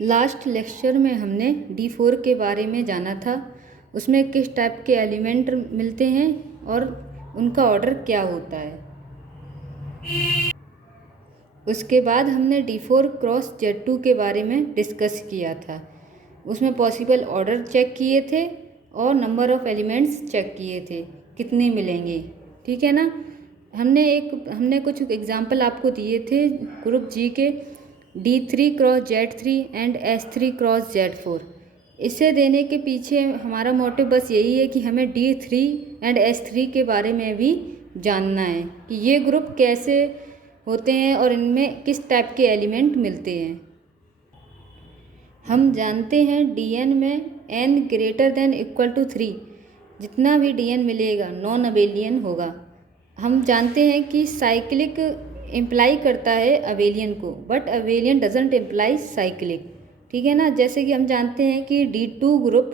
Last lecture में हमने D4 के बारे में जाना था। उसमें किस टाइप के एलिमेंट मिलते हैं और उनका ऑर्डर क्या होता है। उसके बाद हमने D4 क्रॉस Z2 के बारे में डिस्कस किया था। उसमें पॉसिबल ऑर्डर चेक किए थे और नंबर ऑफ़ एलिमेंट्स चेक किए थे, कितने मिलेंगे। ठीक है ना। हमने कुछ एग्जांपल आपको दिए थे ग्रुप जी के, D3 cross Z3 and S3 cross Z4। इसे देने के पीछे हमारा मोटिव बस यही है कि हमें D3 एंड S3 के बारे में भी जानना है कि ये ग्रुप कैसे होते हैं और इनमें किस टाइप के एलिमेंट मिलते हैं। हम जानते हैं Dn में n greater than equal to 3 जितना भी Dn मिलेगा नॉन अबेलियन होगा। हम जानते हैं कि साइक्लिक इम्प्लाई करता है अबेलियन को, but abelian doesn't imply cyclic. ठीक है ना। जैसे कि हम जानते हैं कि D2 ग्रुप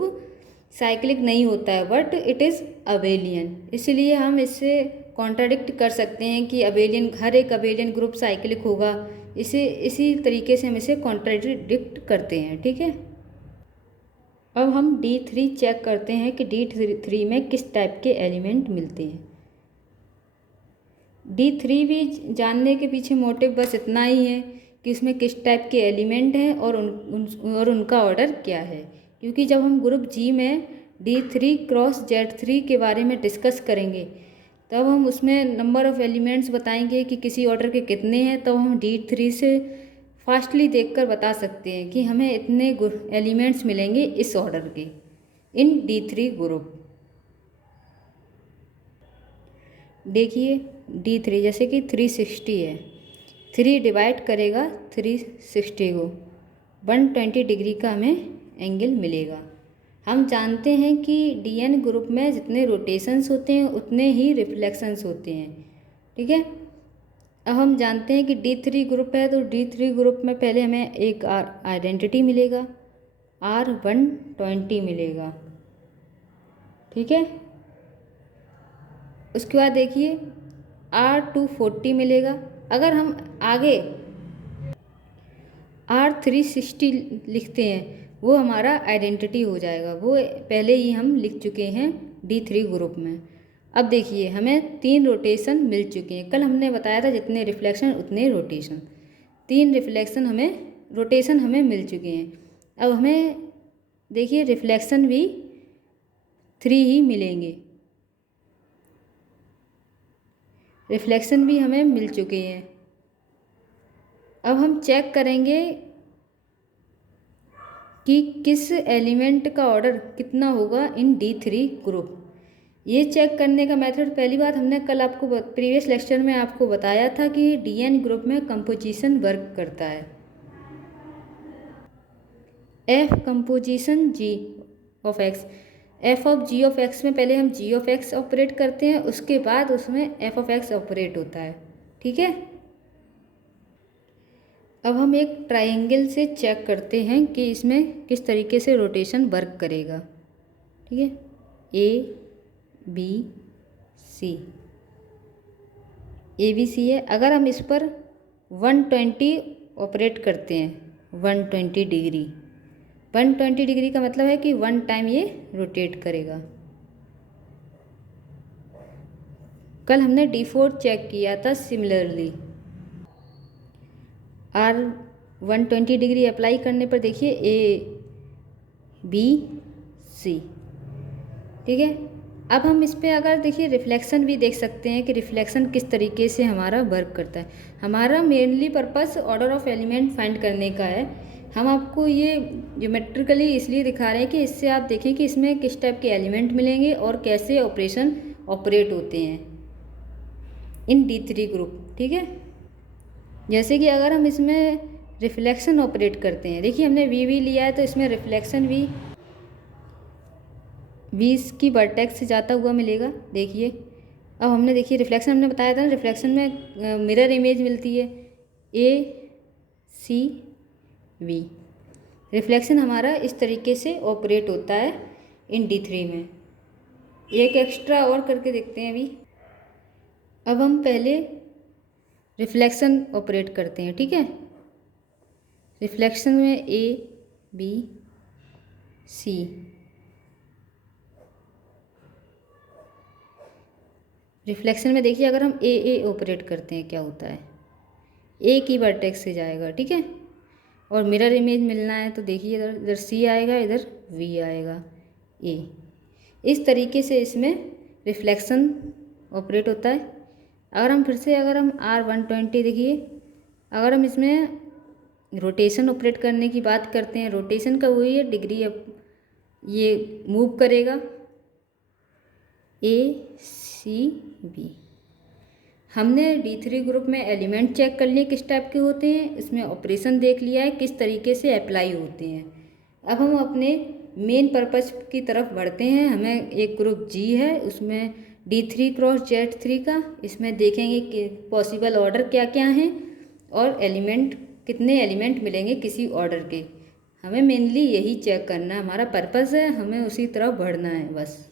साइक्लिक नहीं होता है बट इट इज़ अबेलियन, इसलिए हम इससे कॉन्ट्राडिक्ट कर सकते हैं कि अबेलियन, हर एक अबेलियन ग्रुप साइक्लिक होगा। इसी तरीके से हम इसे कॉन्ट्राडिक्ट करते हैं। ठीक है। अब हम D3 चेक करते हैं कि D3 में किस टाइप के एलिमेंट मिलते हैं। D3 भी जानने के पीछे मोटिव बस इतना ही है कि उसमें किस टाइप के एलिमेंट हैं और उनका ऑर्डर क्या है। क्योंकि जब हम ग्रुप जी में D3 क्रॉस Z3 के बारे में डिस्कस करेंगे तब हम उसमें नंबर ऑफ़ एलिमेंट्स बताएंगे कि किसी ऑर्डर के कितने हैं, तब हम D3 से फास्टली देखकर बता सकते हैं कि हमें इतने एलिमेंट्स मिलेंगे इस ऑर्डर के इन D3 ग्रुप। देखिए D3 जैसे कि 360 है, 3 डिवाइड करेगा 360 को, 120 डिग्री का हमें एंगल मिलेगा। हम जानते हैं कि Dn ग्रुप में जितने रोटेशंस होते हैं उतने ही रिफ्लेक्शंस होते हैं। ठीक है। अब हम जानते हैं कि D3 ग्रुप है तो D3 ग्रुप में पहले हमें एक आइडेंटिटी मिलेगा, R120 मिलेगा। ठीक है। उसके बाद देखिए R240 मिलेगा। अगर हम आगे R360 लिखते हैं वो हमारा आइडेंटिटी हो जाएगा, वो पहले ही हम लिख चुके हैं D3 ग्रुप में। अब देखिए हमें 3 रोटेशन मिल चुके हैं। कल हमने बताया था जितने रिफ्लेक्शन उतने रोटेशन, 3 रोटेशन हमें मिल चुके हैं। अब हमें देखिए रिफ्लेक्शन भी 3 ही मिलेंगे, रिफ्लेक्शन भी हमें मिल चुके हैं। अब हम चेक करेंगे कि किस एलिमेंट का ऑर्डर कितना होगा इन D3 ग्रुप। ये चेक करने का मेथड, पहली बात हमने कल आपको प्रीवियस लेक्चर में आपको बताया था कि Dn ग्रुप में कंपोजिशन वर्क करता है। F composition G of X, F of G of X में पहले हम G ऑफ X ऑपरेट करते हैं, उसके बाद उसमें F ऑफ X ऑपरेट होता है। ठीक है। अब हम एक ट्रायंगल से चेक करते हैं कि इसमें किस तरीके से रोटेशन वर्क करेगा। ठीक है। ABC है। अगर हम इस पर 120 ऑपरेट करते हैं, 120 डिग्री, 120 डिग्री का मतलब है कि 1 टाइम ये रोटेट करेगा। कल हमने D4 चेक किया था सिमिलरली। R120 डिग्री अप्लाई करने पर देखिए ABC। ठीक है। अब हम इस पर अगर देखिए रिफ्लेक्शन भी देख सकते हैं कि रिफ्लेक्शन किस तरीके से हमारा वर्क करता है। हमारा mainly purpose order of element find करने का है। हम आपको ये ज्योमेट्रिकली इसलिए दिखा रहे हैं कि इससे आप देखें कि इसमें किस टाइप के एलिमेंट मिलेंगे और कैसे ऑपरेशन ऑपरेट होते हैं इन D3 ग्रुप। ठीक है। जैसे कि अगर हम इसमें रिफ्लेक्शन ऑपरेट करते हैं, देखिए हमने V लिया है तो इसमें रिफ्लेक्शन भी 20 की वर्टेक्स से जाता हुआ मिलेगा। देखिए अब हमने देखिए रिफ्लेक्शन हमने बताया था ना, रिफ्लेक्शन में मिरर इमेज मिलती है ACV। रिफ्लेक्शन हमारा इस तरीके से ऑपरेट होता है इन D3 में। एक एक्स्ट्रा और करके देखते हैं अभी। अब हम पहले रिफ्लेक्शन ऑपरेट करते हैं। ठीक है। रिफ्लेक्शन में बी सी। रिफ्लेक्शन में देखिए अगर हम ए ऑपरेट करते हैं क्या होता है, ए की वर्टेक्स से जाएगा, ठीक है। और मिरर इमेज मिलना है तो देखिए इधर इधर सी आएगा, इधर वी आएगा, ए। इस तरीके से इसमें रिफ्लेक्शन ऑपरेट होता है। अगर हम फिर से अगर हम R120 देखिए, अगर हम इसमें रोटेशन ऑपरेट करने की बात करते हैं, रोटेशन का वही है डिग्री, अब ये मूव करेगा ए सी बी। हमने D3 ग्रुप में एलिमेंट चेक कर लिए किस टाइप के होते हैं, इसमें ऑपरेशन देख लिया है किस तरीके से अप्लाई होते हैं। अब हम अपने मेन पर्पस की तरफ बढ़ते हैं। हमें एक ग्रुप G है, उसमें D3 क्रॉस Z3 का, इसमें देखेंगे कि पॉसिबल ऑर्डर क्या क्या हैं और एलिमेंट कितने एलिमेंट मिलेंगे किसी ऑर्डर के। हमें मेनली यही चेक करना, हमारा पर्पस है, हमें उसी तरफ बढ़ना है बस।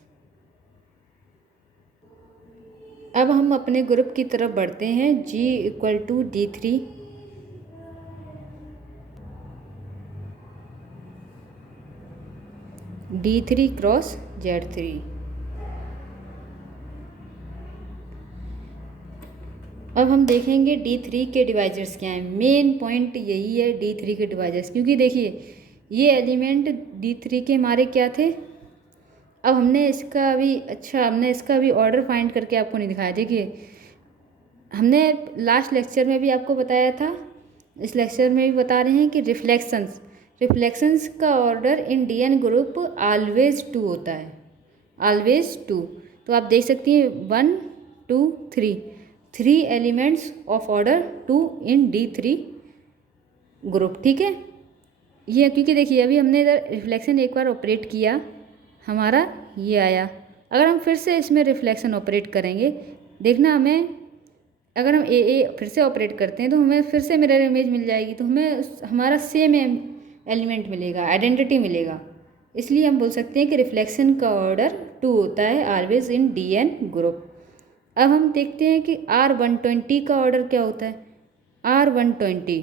अब हम अपने ग्रुप की तरफ बढ़ते हैं, G equal to D3 D3 cross Z3। अब हम देखेंगे D3 के डिवाइजर्स क्या हैं। मेन पॉइंट यही है D3 के डिवाइजर्स, क्योंकि देखिए ये एलिमेंट D3 के हमारे क्या थे। अब हमने इसका भी ऑर्डर फाइंड करके आपको नहीं दिखाया। देखिए हमने लास्ट लेक्चर में भी आपको बताया था, इस लेक्चर में भी बता रहे हैं कि रिफ्लेक्शंस का order in DN group always 2 होता है, ऑलवेज 2। तो आप देख सकती हैं 1 2 3 elements of order 2 in D3 group, ठीक है। ये क्योंकि देखिए अभी हमने इधर रिफ्लेक्शन एक बार ऑपरेट किया, हमारा ये आया। अगर हम फिर से इसमें रिफ्लेक्शन ऑपरेट करेंगे, देखना हमें, अगर हम ए फिर से ऑपरेट करते हैं तो हमें फिर से मिरर इमेज मिल जाएगी, तो हमें हमारा सेम एलिमेंट मिलेगा, आइडेंटिटी मिलेगा। इसलिए हम बोल सकते हैं कि रिफ्लेक्शन का ऑर्डर 2 होता है ऑलवेज इन DN ग्रुप। अब हम देखते हैं कि R120 का ऑर्डर क्या होता है। R120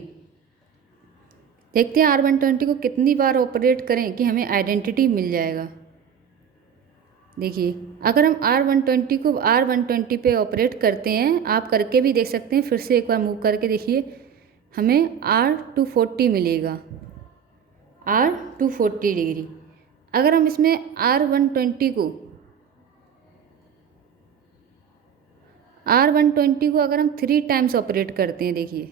देखते हैं R120 को कितनी बार ऑपरेट करें कि हमें आइडेंटिटी मिल जाएगा। देखिए अगर हम R120 को R120 पे ऑपरेट करते हैं, आप करके भी देख सकते हैं, फिर से एक बार मूव करके देखिए, हमें R240 मिलेगा, R240 डिग्री। अगर हम इसमें R120 को अगर हम 3 टाइम्स ऑपरेट करते हैं, देखिए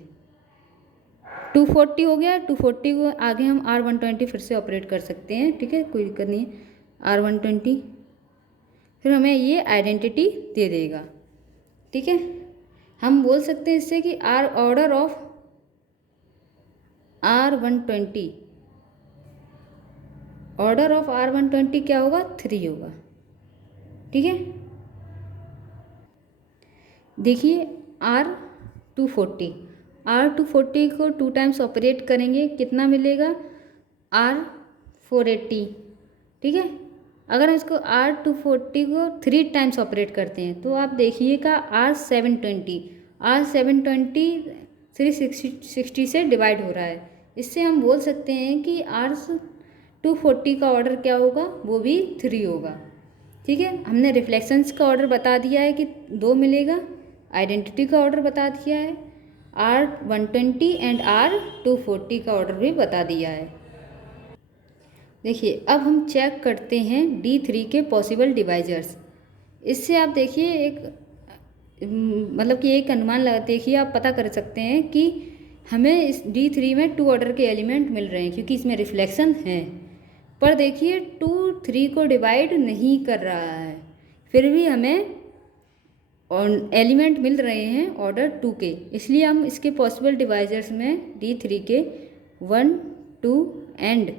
240 हो गया, 240 को आगे हम R120 फिर से ऑपरेट कर सकते हैं, ठीक है, कोई दिक्कत नहीं है। R120 फिर हमें ये आइडेंटिटी दे देगा, ठीक है। हम बोल सकते हैं इससे कि ऑर्डर ऑफ R120 क्या होगा, 3 होगा, ठीक है। देखिए R240 को 2 टाइम्स ऑपरेट करेंगे, कितना मिलेगा, R480, ठीक है। अगर हम इसको R240 को 3 टाइम्स ऑपरेट करते हैं तो आप देखिएगा R720 360 से डिवाइड हो रहा है। इससे हम बोल सकते हैं कि R240 का ऑर्डर क्या होगा, वो भी 3 होगा, ठीक है। हमने रिफ्लेक्शंस का ऑर्डर बता दिया है कि 2 मिलेगा, आइडेंटिटी का ऑर्डर बता दिया है, R120 एंड R240 का ऑर्डर भी बता दिया है। देखिए अब हम चेक करते हैं D3 के पॉसिबल डिवाइजर्स। इससे आप देखिए मतलब कि एक अनुमान लगा, देखिए आप पता कर सकते हैं कि हमें इस D3 में 2 ऑर्डर के एलिमेंट मिल रहे हैं, क्योंकि इसमें रिफ्लेक्शन है। पर देखिए 2 3 को डिवाइड नहीं कर रहा है, फिर भी हमें एलिमेंट मिल रहे हैं ऑर्डर 2 के। इसलिए हम इसके पॉसिबल डिवाइजर्स में D3 के 1 2 एंड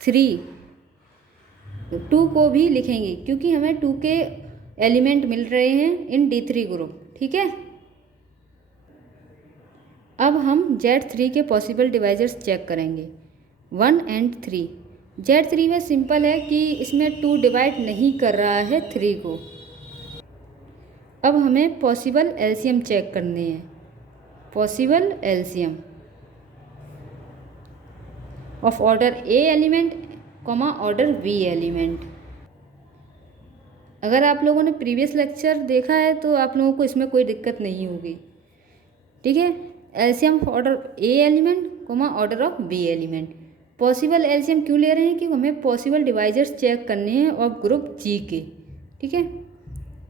2 को भी लिखेंगे, क्योंकि हमें 2 के एलिमेंट मिल रहे हैं इन D3 ग्रुप, ठीक है। अब हम Z3 के पॉसिबल डिवाइजर्स चेक करेंगे, 1 एंड 3। Z3 में सिंपल है कि इसमें 2 डिवाइड नहीं कर रहा है 3 को। अब हमें पॉसिबल एलसीएम चेक करने हैं, possible LCM. Of order A element comma order B element. अगर आप लोगों ने प्रीवियस लेक्चर देखा है तो आप लोगों को इसमें कोई दिक्कत नहीं होगी, ठीक है। LCM of order A element comma order of B element. Possible LCM क्यों ले रहे हैं? क्योंकि हमें पॉसिबल डिवाइजर्स चेक करने हैं ऑफ ग्रुप जी के, ठीक है।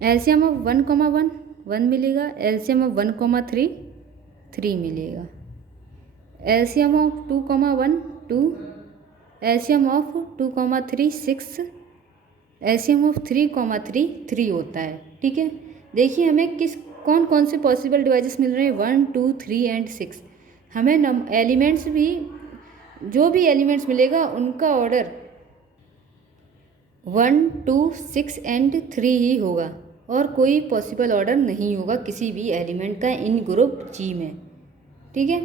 एलसीएम ऑफ 1,1 1 मिलेगा, एलसीएम ऑफ 1,3 3 मिलेगा, LCM of 2,1 2, LCM of 2,3 6, LCM of 3,3 3 होता है, ठीक है। देखिए हमें कौन कौन से पॉसिबल डिवाइजेस मिल रहे हैं, 1 2 3 एंड 6। हमें एलिमेंट्स भी, जो भी एलिमेंट्स मिलेगा उनका ऑर्डर 1 2 6 एंड 3 ही होगा और कोई पॉसिबल ऑर्डर नहीं होगा किसी भी एलिमेंट का इन ग्रुप जी में, ठीक है।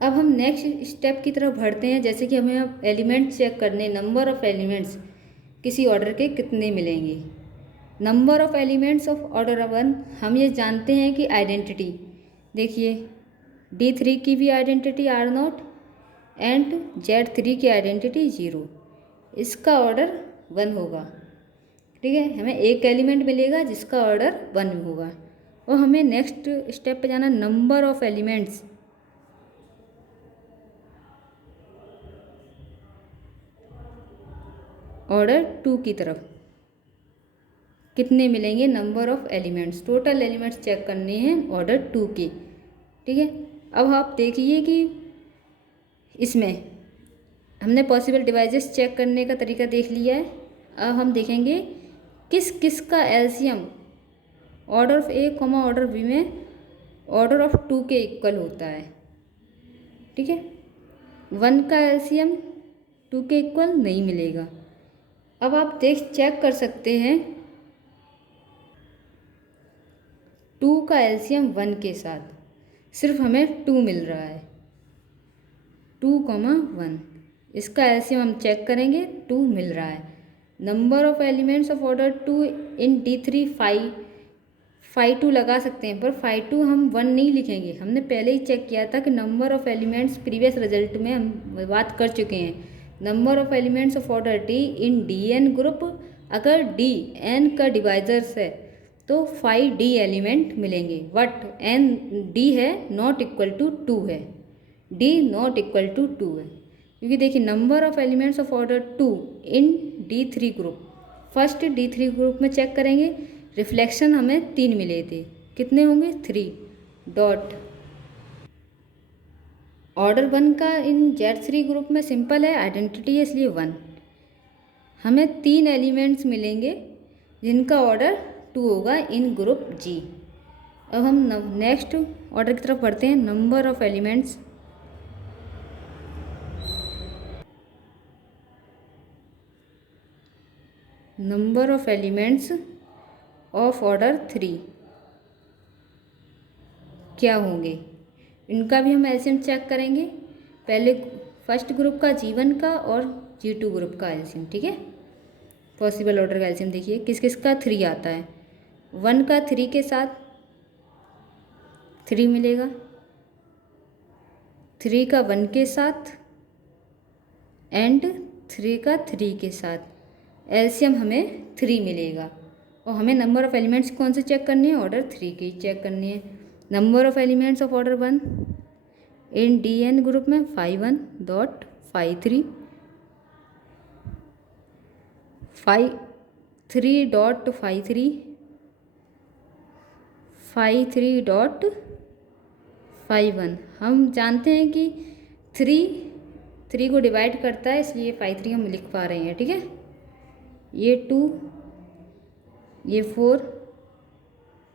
अब हम नेक्स्ट स्टेप की तरफ बढ़ते हैं, जैसे कि हमें अब एलिमेंट्स चेक करने, नंबर ऑफ़ एलिमेंट्स किसी ऑर्डर के कितने मिलेंगे। Number of elements of order 1, हम ये जानते हैं कि आइडेंटिटी, देखिए D3 की भी आइडेंटिटी R0 एंड Z3 की आइडेंटिटी 0, इसका ऑर्डर 1 होगा, ठीक है। हमें एक एलिमेंट मिलेगा जिसका ऑर्डर 1 होगा। और हमें नेक्स्ट स्टेप पे जाना, नंबर ऑफ़ एलिमेंट्स ऑर्डर 2 की तरफ कितने मिलेंगे, number of elements, total elements check करने हैं ऑर्डर 2 के, ठीक है। अब आप देखिए कि इसमें हमने पॉसिबल डिवाइजेस चेक करने का तरीका देख लिया है। अब हम देखेंगे किस किस का LCM order of A comma order B में ऑर्डर ऑफ 2 के इक्वल होता है, ठीक है। 1 का एलसीएम 2 के इक्वल नहीं मिलेगा। अब आप चेक कर सकते हैं 2 का एलसीएम 1 के साथ सिर्फ हमें 2 मिल रहा है, 2,1, इसका एलसीएम हम चेक करेंगे 2 मिल रहा है। Number of elements of order 2 in D3 5 2 लगा सकते हैं, पर 5 2 हम 1 नहीं लिखेंगे। हमने पहले ही चेक किया था कि number of elements previous result में हम बात कर चुके हैं। Number of elements of order D in DN group, अगर D N का डिवाइजर्स है तो 5 D एलिमेंट मिलेंगे, बट N D है नॉट इक्वल टू 2 है, D नॉट इक्वल टू 2 है, क्योंकि देखिए number of elements of order 2 in D3 group, first D3 group में चेक करेंगे, रिफ्लेक्शन हमें 3 मिले थे, कितने होंगे 3 डॉट। ऑर्डर 1 का इन Z3 ग्रुप में सिंपल है, आइडेंटिटी है इसलिए 1। हमें 3 एलिमेंट्स मिलेंगे जिनका ऑर्डर 2 होगा इन ग्रुप जी। अब हम नेक्स्ट ऑर्डर की तरफ बढ़ते हैं, number of elements of order 3 क्या होंगे, इनका भी हम एलसीएम चेक करेंगे। पहले फर्स्ट ग्रुप का G1 का और G2 ग्रुप का एलसीएम, ठीक है। पॉसिबल ऑर्डर का एलसीएम देखिए किस किस का 3 आता है, 1 का 3 के साथ 3 मिलेगा, 3 का 1 के साथ एंड 3 का 3 के साथ, एलसीएम हमें 3 मिलेगा। और हमें नंबर ऑफ़ एलिमेंट्स कौन से चेक करनी है, ऑर्डर 3 की चेक करनी है। Number of elements of order 1 in DN group में 5 1 डॉट 5 3 5 3 डॉट 5 3 5 3 डॉट 5 1। हम जानते हैं कि 3 को डिवाइड करता है, इसलिए 5 3 हम लिख पा रहे हैं, ठीक है। ये 2, ये 4,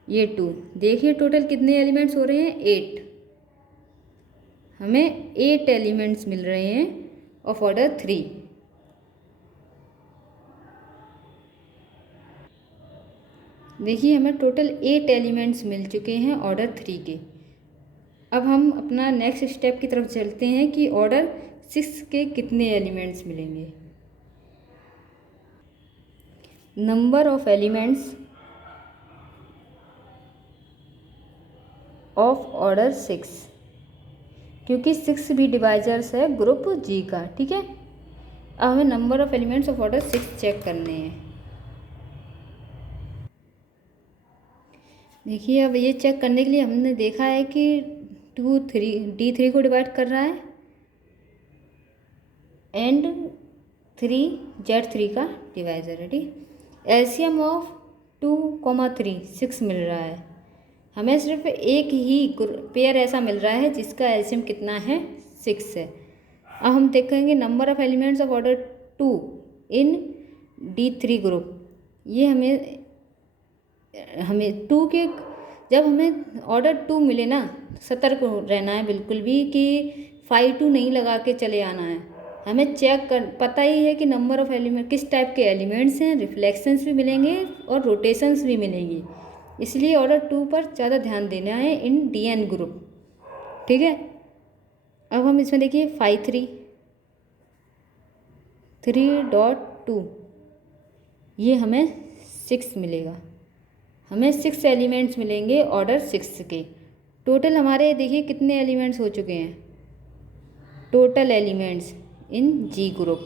ये 2, देखिए टोटल कितने एलिमेंट्स हो रहे हैं 8। हमें 8 एलिमेंट्स मिल रहे हैं ऑफ ऑर्डर 3। देखिए हमें टोटल 8 एलिमेंट्स मिल चुके हैं ऑर्डर 3 के। अब हम अपना नेक्स्ट स्टेप की तरफ चलते हैं कि ऑर्डर 6 के कितने एलिमेंट्स मिलेंगे। Number of elements of order 6 क्योंकि 6 भी डिवाइजर्स है ग्रुप जी का। ठीक है, अब हमें number of elements of order 6 check करने हैं। देखिए, अब ये चेक करने के लिए हमने देखा है कि D3 को डिवाइड कर रहा है एंड 3 Z3 का डिवाइजर है। ठीक, एलसीएम ऑफ 2, 3 मिल रहा है। हमें सिर्फ एक ही पेयर ऐसा मिल रहा है जिसका एलसीएम कितना है, 6 है। अब हम देखेंगे number of elements of order 2 in D3 group. ये हमें 2 के, जब हमें ऑर्डर 2 मिले ना, सतर्क रहना है बिल्कुल भी कि 5 2 नहीं लगा के चले आना है। हमें चेक कर, पता ही है कि नंबर ऑफ एलिमेंट किस टाइप के एलिमेंट्स हैं, रिफ्लेक्शंस भी मिलेंगे और रोटेशंस भी मिलेंगी, इसलिए ऑर्डर 2 पर ज़्यादा ध्यान देना है इन DN ग्रुप। ठीक है, अब हम इसमें देखिए 3.2 ये हमें 6 मिलेगा। हमें 6 एलिमेंट्स मिलेंगे ऑर्डर 6 के। टोटल हमारे देखिए कितने एलिमेंट्स हो चुके हैं, total elements in G group.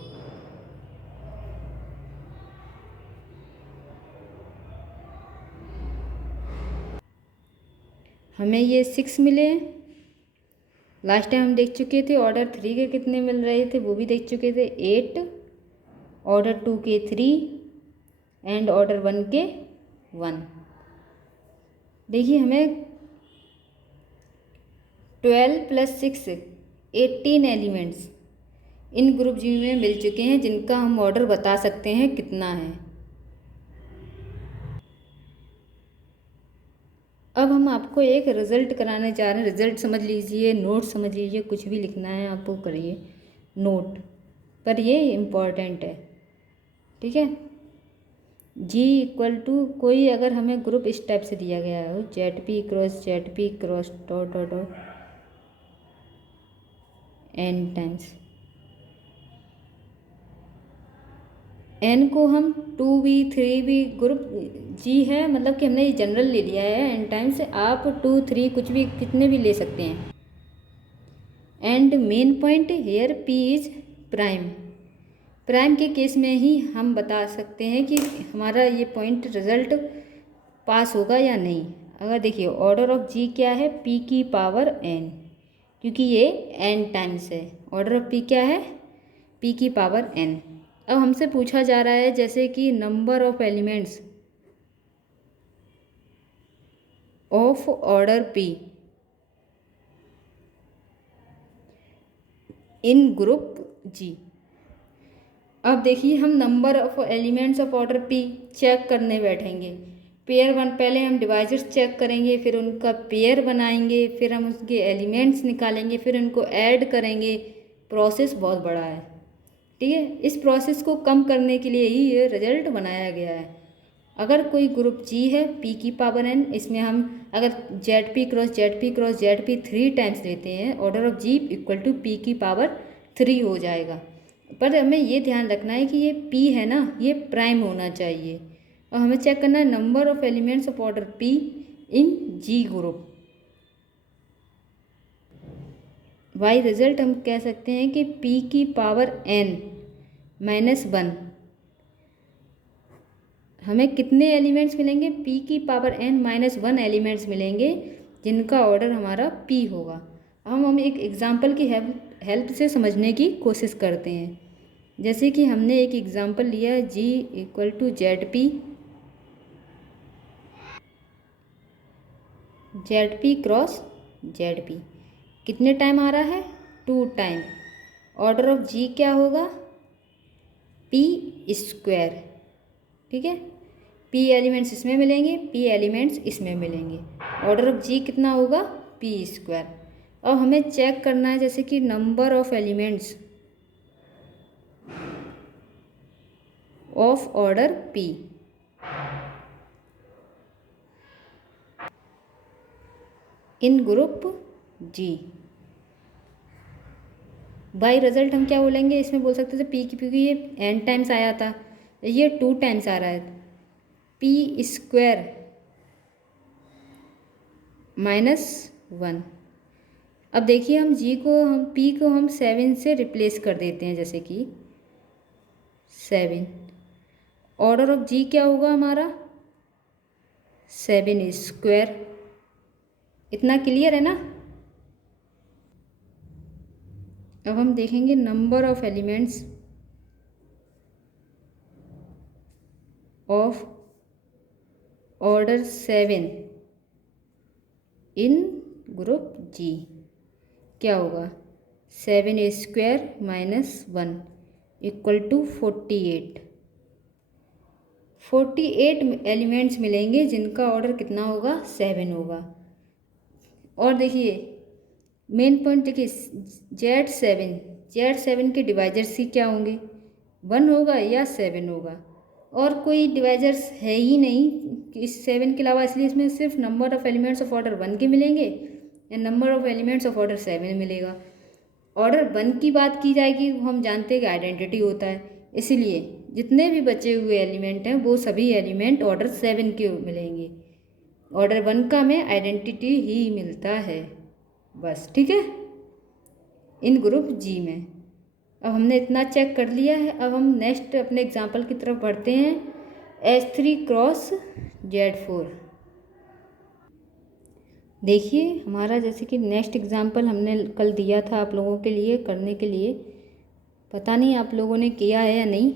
हमें ये 6 मिले हैं। लास्ट टाइम हम देख चुके थे ऑर्डर 3 के कितने मिल रहे थे, वो भी देख चुके थे 8, ऑर्डर 2 के 3 एंड ऑर्डर 1 के 1। देखिए हमें 12 + 6 18 एलिमेंट्स इन ग्रुप जी में मिल चुके हैं, जिनका हम ऑर्डर बता सकते हैं कितना है। अब हम आपको एक रिज़ल्ट कराने जा रहे हैं। रिज़ल्ट समझ लीजिए, नोट समझ लीजिए, कुछ भी लिखना है आपको करिए नोट, पर ये इम्पॉर्टेंट है। ठीक है, G = कोई अगर हमें ग्रुप इस टाइप से दिया गया हो, ZP cross ZP cross ... n times n को हम 2v 3v ग्रुप G है, मतलब कि हमने ये जनरल ले लिया है n टाइम्स। आप 2 3 कुछ भी कितने भी ले सकते हैं। And main point here P is prime. Prime के केस में ही हम बता सकते हैं कि हमारा ये पॉइंट रिजल्ट पास होगा या नहीं। अगर देखिए ऑर्डर ऑफ G क्या है, P की पावर n, क्योंकि ये n टाइम्स है। ऑर्डर ऑफ P क्या है, P की पावर n। अब हमसे पूछा जा रहा है जैसे कि number of elements of order P in group G। अब देखिए हम number of elements of order P check करने बैठेंगे। पेयर 1 पहले हम डिवाइजर्स चेक करेंगे, फिर उनका पेयर बनाएंगे, फिर हम उसके एलिमेंट्स निकालेंगे, फिर उनको ऐड करेंगे। प्रोसेस बहुत बड़ा है। ठीक है, इस प्रोसेस को कम करने के लिए ही ये रिजल्ट बनाया गया है। अगर कोई ग्रुप G है P की पावर n, इसमें हम अगर ZP cross ZP cross ZP 3 times लेते हैं, ऑर्डर ऑफ G = P की पावर 3 हो जाएगा। पर हमें ये ध्यान रखना है कि ये P है ना, ये प्राइम होना चाहिए। और हमें चेक करना है number of elements of order P in G group. Why result हम कह सकते हैं कि P की पावर n -1 हमें कितने एलिमेंट्स मिलेंगे, P की पावर n -1 एलिमेंट्स मिलेंगे, जिनका ऑर्डर हमारा P होगा। हम एक एग्जांपल की हेल्प से समझने की कोशिश करते हैं। जैसे कि हमने एक एग्जांपल लिया G = ZP क्रॉस ZP कितने टाइम आ रहा है, 2 टाइम। ऑर्डर ऑफ G क्या होगा, P²। ठीक है, P एलिमेंट्स इसमें मिलेंगे, P एलिमेंट्स इसमें मिलेंगे। ऑर्डर ऑफ G कितना होगा, P²। अब हमें चेक करना है जैसे कि number of elements of order P in group G। By result हम क्या बोलेंगे, इसमें बोल सकते थे P की, क्योंकि ये n टाइम्स आया था, ये 2 टाइम्स आ रहा है, P² -1। अब देखिए हम जी को हम पी को हम 7 से रिप्लेस कर देते हैं, जैसे कि 7। ऑर्डर ऑफ जी क्या होगा हमारा 7²। इतना क्लियर है ना। अब हम देखेंगे number of elements of order 7 in group G क्या होगा 7² - 1 = 48। 48 एलिमेंट्स मिलेंगे जिनका ऑर्डर कितना होगा 7 होगा। और देखिए मेन पॉइंट देखिए Z7 के डिवाइजर्स ही क्या होंगे 1 होगा या 7 होगा, और कोई डिवाइजर्स है ही नहीं इस 7 के अलावा, इसलिए इसमें सिर्फ number of elements of order 1 के मिलेंगे या number of elements of order 7 मिलेगा। ऑर्डर 1 की बात की जाएगी, हम जानते हैं कि आइडेंटिटी होता है, इसीलिए जितने भी बचे हुए एलिमेंट हैं वो सभी एलिमेंट ऑर्डर 7 के मिलेंगे। ऑर्डर 1 का हमें आइडेंटिटी ही मिलता है बस, ठीक है, इन ग्रुप जी में। अब हमने इतना चेक कर लिया है। अब हम नेक्स्ट अपने एग्जाम्पल की तरफ बढ़ते हैं। S3 cross Z4। देखिए हमारा जैसे कि नेक्स्ट एग्जाम्पल हमने कल दिया था आप लोगों के लिए करने के लिए, पता नहीं आप लोगों ने किया है या नहीं,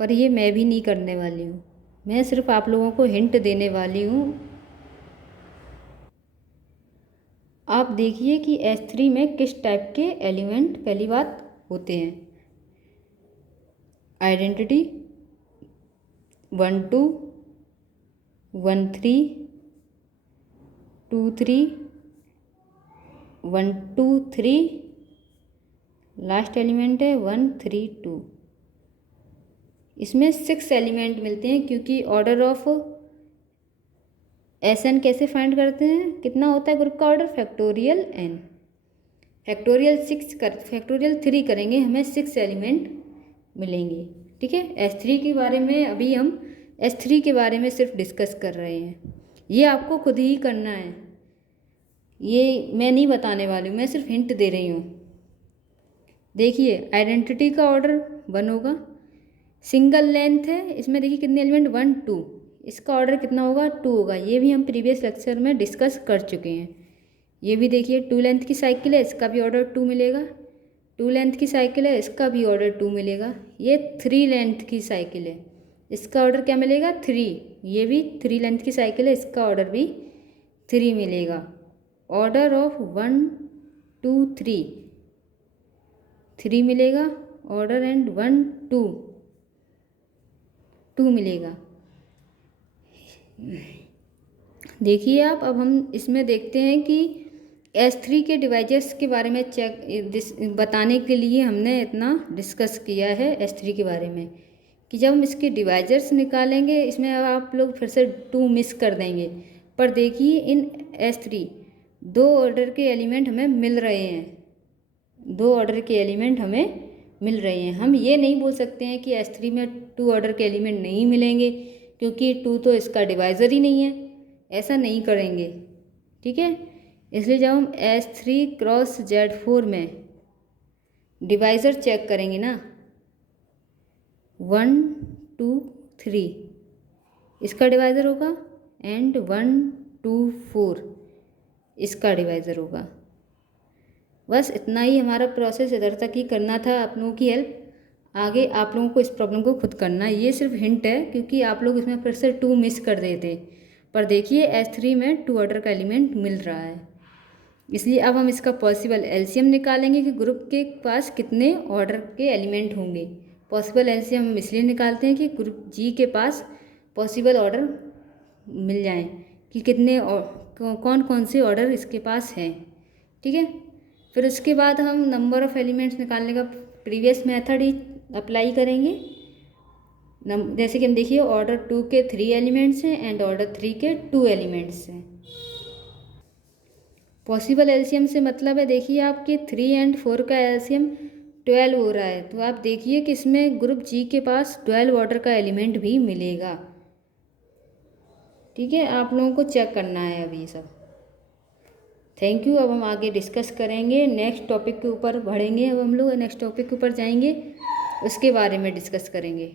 पर ये मैं भी नहीं करने वाली हूँ, मैं सिर्फ आप लोगों को हिंट देने वाली हूँ। आप देखिए कि S3 में किस टाइप के एलिमेंट पहली बात होते हैं। आइडेंटिटी 1 2 1 3 2 3 1 2 3, लास्ट एलिमेंट है 1 3 2। इसमें 6 एलिमेंट मिलते हैं, क्योंकि ऑर्डर ऑफ SN कैसे फाइंड करते हैं, कितना होता है ग्रुप का ऑर्डर फैक्टोरियल n, फैक्टोरियल 3 करेंगे हमें 6 एलिमेंट मिलेंगे, ठीक है। S3 के बारे में अभी हम S3 के बारे में सिर्फ डिस्कस कर रहे हैं, ये आपको खुद ही करना है, ये मैं नहीं बताने वाली हूँ, मैं सिर्फ हिंट दे रही हूँ। देखिए आइडेंटिटी का ऑर्डर 1 होगा, सिंगल लेंथ है, इसमें देखिए कितने एलिमेंट 1 2, इसका ऑर्डर कितना होगा 2 होगा, ये भी हम प्रीवियस लेक्चर में डिस्कस कर चुके हैं। ये भी देखिए 2 लेंथ की साइकिल है, इसका भी ऑर्डर 2 मिलेगा, 2 लेंथ की साइकिल है, इसका भी ऑर्डर 2 मिलेगा। ये 3 लेंथ की साइकिल है, इसका ऑर्डर क्या मिलेगा 3, ये भी 3 लेंथ की साइकिल है, इसका ऑर्डर भी 3 मिलेगा। ऑर्डर ऑफ 1 2 3 3 मिलेगा, ऑर्डर एंड 1 2 2 मिलेगा। देखिए आप, अब हम इसमें देखते हैं कि S3 के डिवाइजर्स के बारे में बताने के लिए हमने इतना डिस्कस किया है S3 के बारे में, कि जब हम इसके डिवाइजर्स निकालेंगे इसमें आप लोग फिर से 2 मिस कर देंगे। पर देखिए इन S3 2 ऑर्डर के एलिमेंट हमें मिल रहे हैं, 2 ऑर्डर के एलिमेंट हमें मिल रहे हैं। हम ये नहीं बोल सकते हैं कि S3 में 2 ऑर्डर के एलिमेंट नहीं मिलेंगे, क्योंकि 2 तो इसका डिवाइज़र ही नहीं है, ऐसा नहीं करेंगे, ठीक है। इसलिए जब हम S3 क्रॉस Z4 में डिवाइज़र चेक करेंगे ना 1 2 3 इसका डिवाइज़र होगा, एंड 1 2 4 इसका डिवाइज़र होगा। बस इतना ही हमारा प्रोसेस इधर तक ही करना था, आप लोगों की हेल्प, आगे आप लोगों को इस प्रॉब्लम को खुद करना है। ये सिर्फ हिंट है, क्योंकि आप लोग इसमें फिर से 2 मिस कर देते, पर देखिए S3 में 2 ऑर्डर का एलिमेंट मिल रहा है। इसलिए अब हम इसका पॉसिबल एलसीएम निकालेंगे कि ग्रुप के पास कितने ऑर्डर के एलिमेंट होंगे। पॉसिबल एलसीएम हम इसलिए निकालते हैं कि ग्रुप जी के पास पॉसिबल ऑर्डर मिल जाएं, कि कितने कौन कौन से ऑर्डर इसके पास हैं, ठीक है। फिर उसके बाद हम नंबर ऑफ़ एलिमेंट्स निकालने का प्रीवियस मेथड ही अप्लाई करेंगे। जैसे कि हम देखिए ऑर्डर 2 के 3 एलिमेंट्स हैं एंड ऑर्डर 3 के 2 एलिमेंट्स हैं। पॉसिबल एलसीएम से मतलब है, देखिए आपके 3 एंड 4 का एलसीएम 12 हो रहा है, तो आप देखिए कि इसमें ग्रुप जी के पास 12 ऑर्डर का एलिमेंट भी मिलेगा, ठीक है। आप लोगों को चेक करना है अभी सब, थैंक यू। अब हम आगे डिस्कस करेंगे, नेक्स्ट टॉपिक के ऊपर बढ़ेंगे। अब हम लोग नेक्स्ट टॉपिक के ऊपर जाएंगे, उसके बारे में डिस्कस करेंगे।